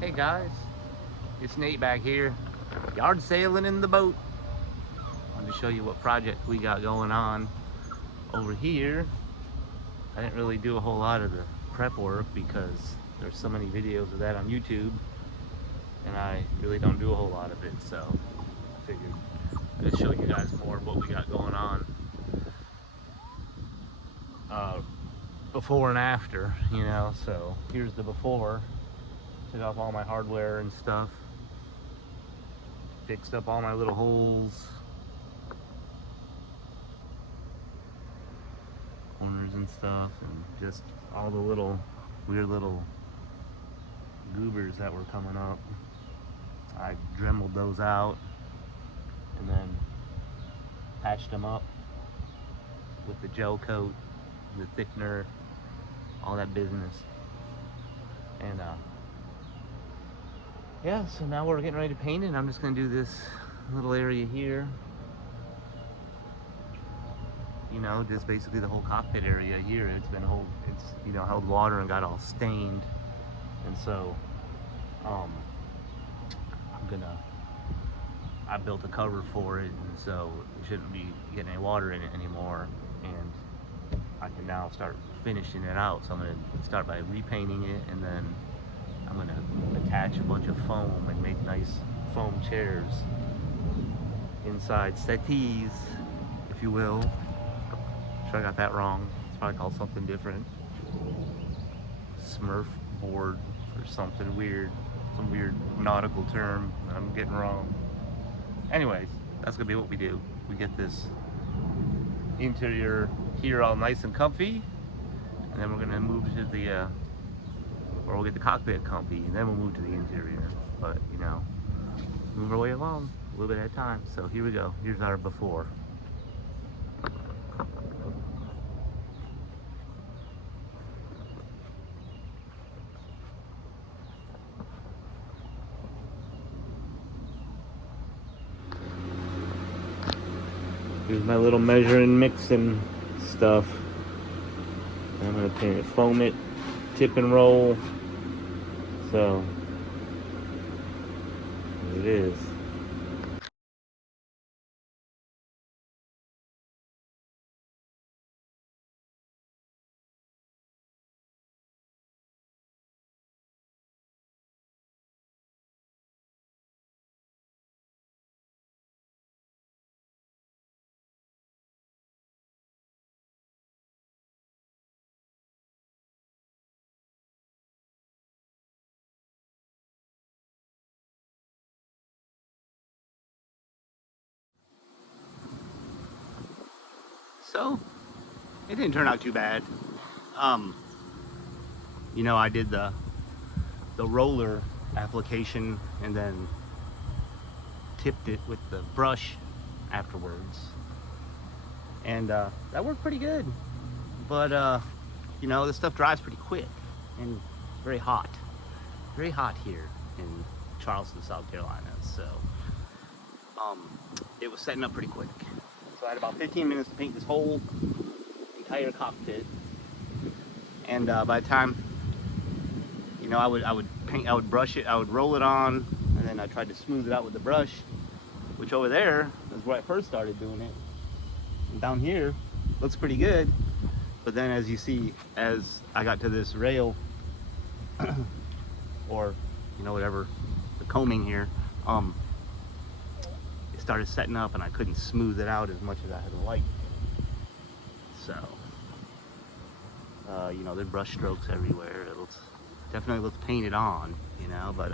Hey guys, it's Nate back here, yard sailing in the boat. Wanted to show you what project we got going on over here. I didn't really do a whole lot of the prep work because there's so many videos of that on YouTube, and I really don't do a whole lot of it, so I figured I'd just show you guys more of what we got going on before and after, you know. So here's the before. Took off all my hardware and stuff, fixed up all my little holes, corners and stuff, and just all the little weird little goobers that were coming up. I dremeled those out and then patched them up with the Gelcoat, the thickener, all that business. And yeah, so now we're getting ready to paint it. I'm just gonna do this little area here, you know, just basically the whole cockpit area here. It's been held water and got all stained, and so I built a cover for it, and so it shouldn't be getting any water in it anymore, and I can now start finishing it out. So I'm gonna start by repainting it, and then I'm gonna attach a bunch of foam and make nice foam chairs inside, settees, if you will. Sure, I got that wrong. It's probably called something different. Smurf board or something weird. Some weird nautical term that I'm getting wrong. Anyways, that's gonna be what we do. We get this interior here all nice and comfy, and then we're gonna move to the, or we'll get the cockpit comfy, and then we'll move to the interior. But, you know, move our way along a little bit at a time. So here we go. Here's our before. Here's my little measuring, mixing stuff. I'm gonna paint it, foam it, tip and roll. So there it is. So it didn't turn out too bad. You know, I did the roller application and then tipped it with the brush afterwards, and that worked pretty good. But you know, this stuff dries pretty quick and very hot here in Charleston, South Carolina. So it was setting up pretty quick. So I had about 15 minutes to paint this whole entire cockpit, and by the time, you know, I would brush it, I would roll it on, and then I tried to smooth it out with the brush, which over there is where I first started doing it. And down here looks pretty good, but then as you see, as I got to this rail or, you know, whatever, the combing here, it started setting up and I couldn't smooth it out as much as I had liked. So you know, there are brush strokes everywhere. It definitely looks painted on, you know, but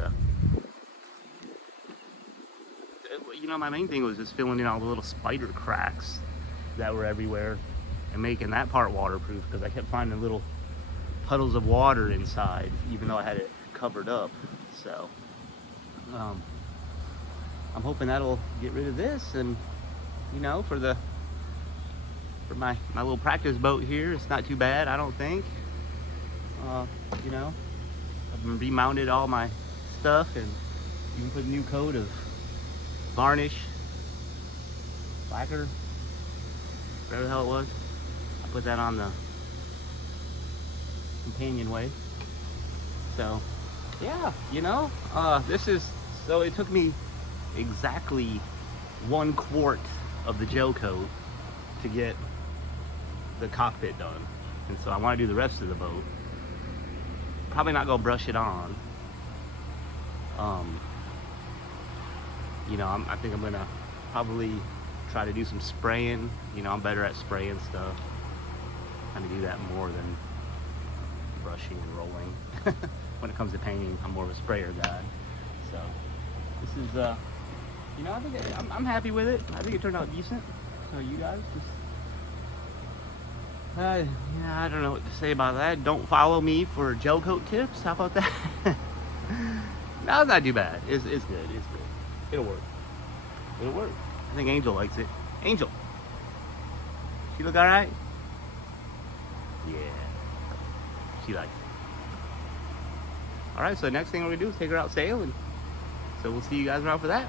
you know, my main thing was just filling in all the little spider cracks that were everywhere and making that part waterproof, because I kept finding little puddles of water inside even though I had it covered up. So I'm hoping that'll get rid of this, and, you know, for my little practice boat here, it's not too bad, I don't think. You know, I've remounted all my stuff and even put a new coat of varnish, lacquer, whatever the hell it was. I put that on the companionway. So yeah, you know, this is, so it took me exactly 1 quart of the gel coat to get the cockpit done. And so I want to do the rest of the boat. Probably not gonna brush it on. Um, you know, I think I'm gonna probably try to do some spraying. You know, I'm better at spraying stuff. Kind of do that more than brushing and rolling. When it comes to painting, I'm more of a sprayer guy. So this is, you know, I think I'm happy with it. I think it turned out decent. So you guys just, yeah, I don't know what to say about that. Don't follow me for gel coat tips. How about that? No, it's not too bad. It's good. It's good. It'll work. It'll work. I think Angel likes it. Angel, she look all right? Yeah, she likes it. All right. So the next thing we're gonna do is take her out sailing. So we'll see you guys around for that.